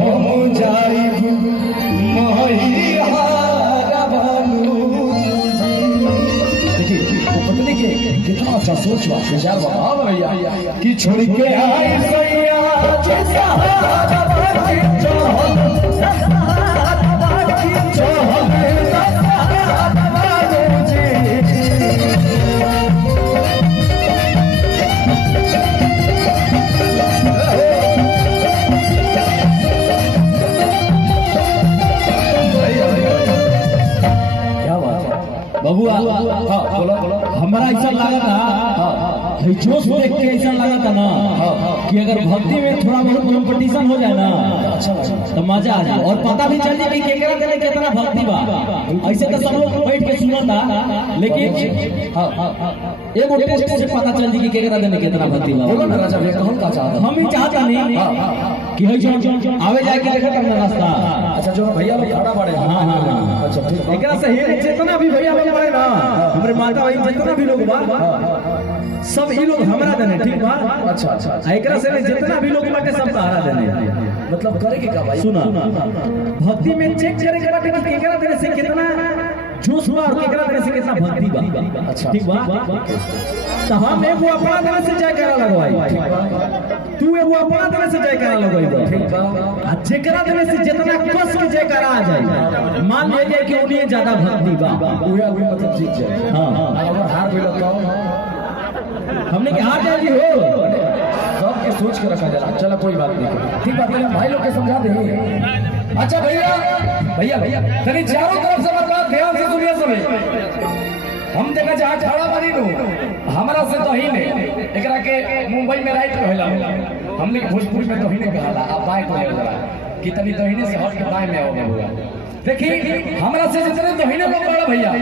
हम जाइब महिहारा बनू। देखिए वो पत्नी के कितना अच्छा सोच बा विचार बा भैया कि छोड़ के आई सैया जैसा बबुआ हमारा ऐसा लगा था जोश देख के ऐसा लगा था ना कि अगर भक्ति में थोड़ा बहुत कंपटीशन हो जाए ना तो मजा आ जाए और पता भी चल जाए कि केकरा देने कितना भक्ति बा। ऐसे तो सब लोग बैठ के सुना था लेकिन एगो टेस्ट से पता चल जाए कि केकरा देने कितना भक्ति बा। बोलो ना राजा भैया हम का चाहता हम ही चाहता नहीं कि हो जो आवे जाके देखा करना रास्ता। अच्छा जो भैया लोग खड़ा पड़े। हां हां हां अच्छा ठीक एकरा से ही जितना भी भैया लोग पड़े ना हमरे माता भाई जितना भी लोग बा सब ही लोग हमरा देने ठीक बा। अच्छा अच्छा एकरा से जितना भी लोग बाटे सब सहारा देने मतलब करे के का भाई सुना भक्ति में चेक करे के बाटे कि केकरा देने से कितना जोश बा और केकरा देने से कितना भक्ति बा। अच्छा ठीक बा तो हम एगो अपना देने से जयकारा लगवाई तू एगो अपना देने से जयकारा लगवाई ठीक बा आ जेकरा देने से जितना कस के जयकारा आ जाए मान लीजिए कि उन्हें ज्यादा भक्ति बा उहे मतलब जीत जाए। हां अगर हार भी लगता हमने के हार जाएगी हो सबके सोच के रखा जाला। चलो कोई बात नहीं ठीक बात है भाई लोग के समझा दे। अच्छा भैया भैया भैया तनी चारों तरफ से मतलब ध्यान से सुनिए सुने हम जगह जहाँ खड़ा बानी नु हमारा से तो ही ने एकरा के मुंबई में राइट कहला हमने भोजपुर में तो ही ने कहला आप बाय को लेला कि तनी तो ही ने से हट के बाय में आओगे हुआ। देखिए हमारा से जितने तो ही ने लोग बड़ा भैया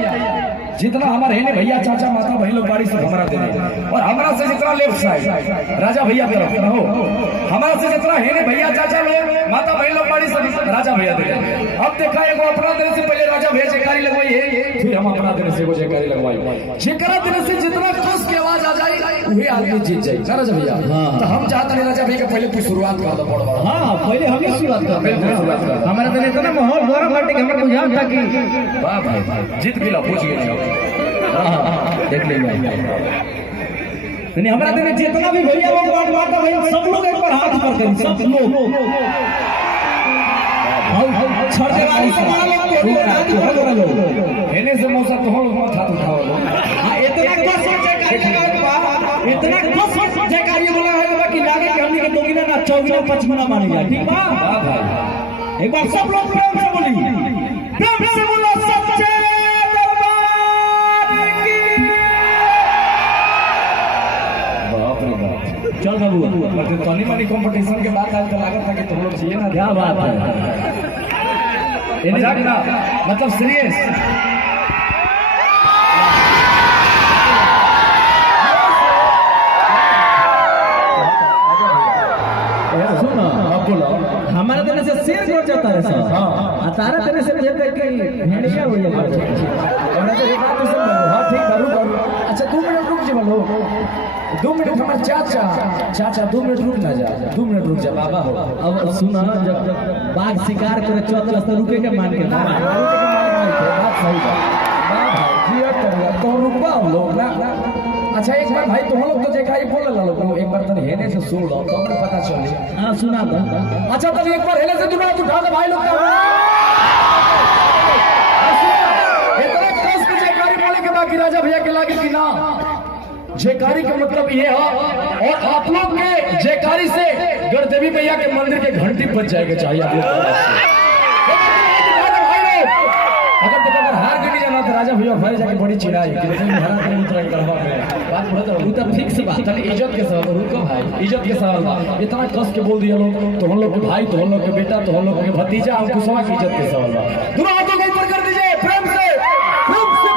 जितना हमारे है भैया चाचा माता भाई लोग बाड़ी से हमारा देने और हमारा से जितना लेफ्ट साइड राजा भैया तरफ रहो हमारा से जितना है भैया चाचा लोग माता भाई लोग बाड़ी से राजा भैया देने। अब देखा एगो अपना देने से पहले राजा भैया जयकारी लगवाई है फिर हम अपना देने से वो जयकारी लगवाई जयकारा देने से जितना कस की आवाज आ जाए वही आदमी जीत जाए ना राजा भैया। तो हम चाहते हैं राजा भैया के पहले तू शुरुआत कर दो बड़ बड़। हां पहले हम ही शुरुआत कर शुरुआत कर हमारा देने इतना माहौल गरम बाटे कि हमरा बुझा था कि वाह भाई जीत गेला पूछ गए देख ले भाई नहीं हमारा देने जितना भी भैया लोग बांटा भाई सब लोग एक बार हाथ ऊपर करें सब लोग छड़वाली से मार लोग हेने से मौसा तो हम लोग हाथ उठाओ इतना कस इतना कस जयकारी बोला है कि लागे कि हमनी के दोगुना ना चौगुना पचगुना माने जा ठीक बा एक बार सब लोग प्रेम से बोली प्रेम से बोलो सच्चे चल बाबू तनी मनी कंपटीशन के बाद आज लागत था कि तुम लोग चाहिए ना। क्या बात है मजाक ना मतलब सीरियस सुनो हमारे देने से शेर हो जाता है सर हां तारा देने से मुझे कि भेड़िया हो जाता है। हां ठीक करू करू। अच्छा 2 मिनट रुक जा बोलो 2 मिनट हमारे चाचा चाचा 2 मिनट रुक ना जा 2 मिनट रुक जा बाबा हो। अब सुना जब बाघ शिकार करे चौथ रास्ता रुके के मान के बात सही बात जिया कर तो रुकवा हम लोग ना। अच्छा एक बार भाई तुम लोग तो जयकारी बोल ला लोग एक बार तनी हेने से सुन लो तो हमें पता चले। हां सुना दो। अच्छा तनी एक बार हेने से दुनिया उठा दे भाई लोग इतना कस के जयकारी बोले के बाकी राजा भैया के लागे कि ना जयकारी का मतलब ये है और आप लोग के जयकारी से गढ़देवी भैया के मंदिर के घंटी बज जाएगा चाहिए आप लोग अगर तो अगर हार के नहीं जाना तो राजा भैया घर जाके बड़ी चिढ़ाई कि तुम हरा के उतर करवा में बात बोलत रहो तो फिक्स बात चल इज्जत के सवाल रुको भाई इज्जत के सवाल बा इतना कस के बोल दिया लोग तो हम लोग के भाई तो हम लोग के बेटा तो हम लोग के भतीजा हमको सवा की इज्जत के सवाल बा दोनों हाथों को ऊपर कर दीजिए प्रेम से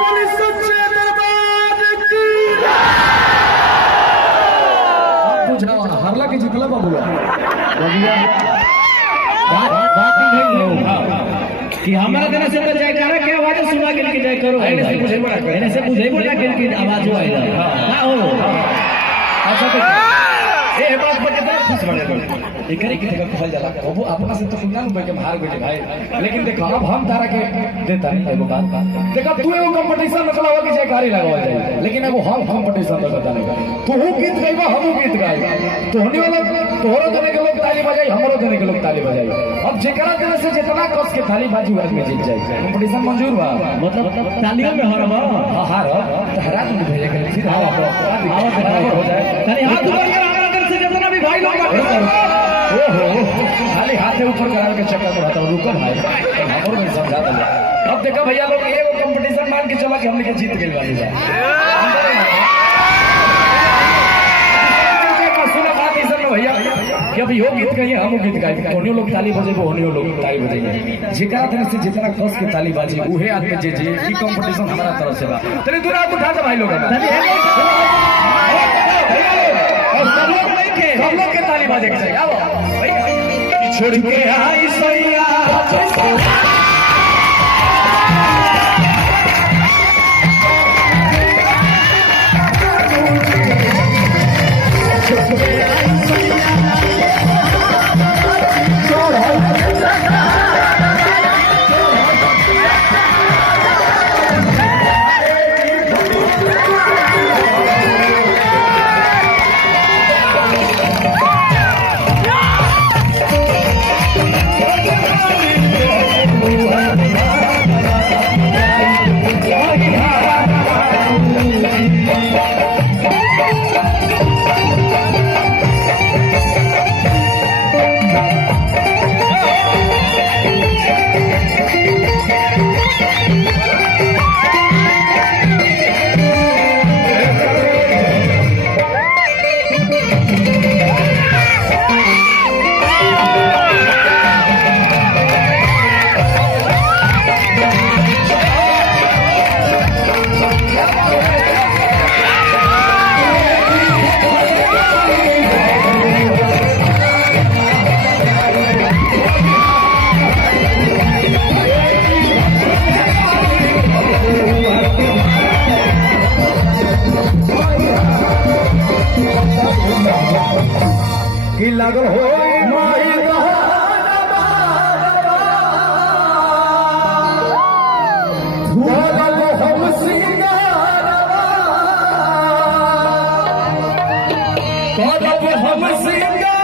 बोली सच्चे दरबार की आप पूछना हरला के जितला बाबूआ बात नहीं है कि हमारा देने से तो जयकारा क्या आवाज सुना के जय करो ऐसे बुझे बोला के आवाज आएगा हां हो अच्छा तो ए बात पर खुश बने एकरे के देखा कहल जाला वो अपना से तो कुछ ना के हार गए भाई लेकिन देखो अब हम तारा के देता है एगो बात देखो तू एगो कंपटीशन में चलावा के जयकारी लगावा जाए लेकिन एगो हम कंपटीशन में बता नहीं तू गीत गाइबा हम गीत गाइबा तो होने वाला तोहरो देने के लोग ताली बजाई हमरो देने के लोग ताली बजाई अब जेकरा देने से जितना कस के ताली बाजी आदमी जीत जाए कंपटीशन मंजूर बा मतलब तालियों में हरबा हार तो हरा नहीं भेजे के सीधा हो जाए तनी हाथ ऊपर कर हमरा तरफ से जितना भी भाई लोग ओहो खाली हाथ से ऊपर करा के चक्कर में रहता रुको भाई हमरो में समझा दे अब देखो भैया लोग एगो कंपटीशन मान के चला कि हमने के जीत गइल बानी सुना बात इस में भैया कि अभी हो गीत गाइए हम गीत गाइए कोनियो लोग ताली बजेबो होनियो लोग ताली बजेंगे जेकरा तरफ से जितना कस के ताली बाजी उहे आदमी जे जे ई कंपटीशन हमारा तरफ से बा तनी दूर हाथ उठा दे भाई लोग सब लोग के ताली बाजे के चाहिए आओ छोड़ के आई सैया की लागल हो माई हम सिंगार हम सिंगार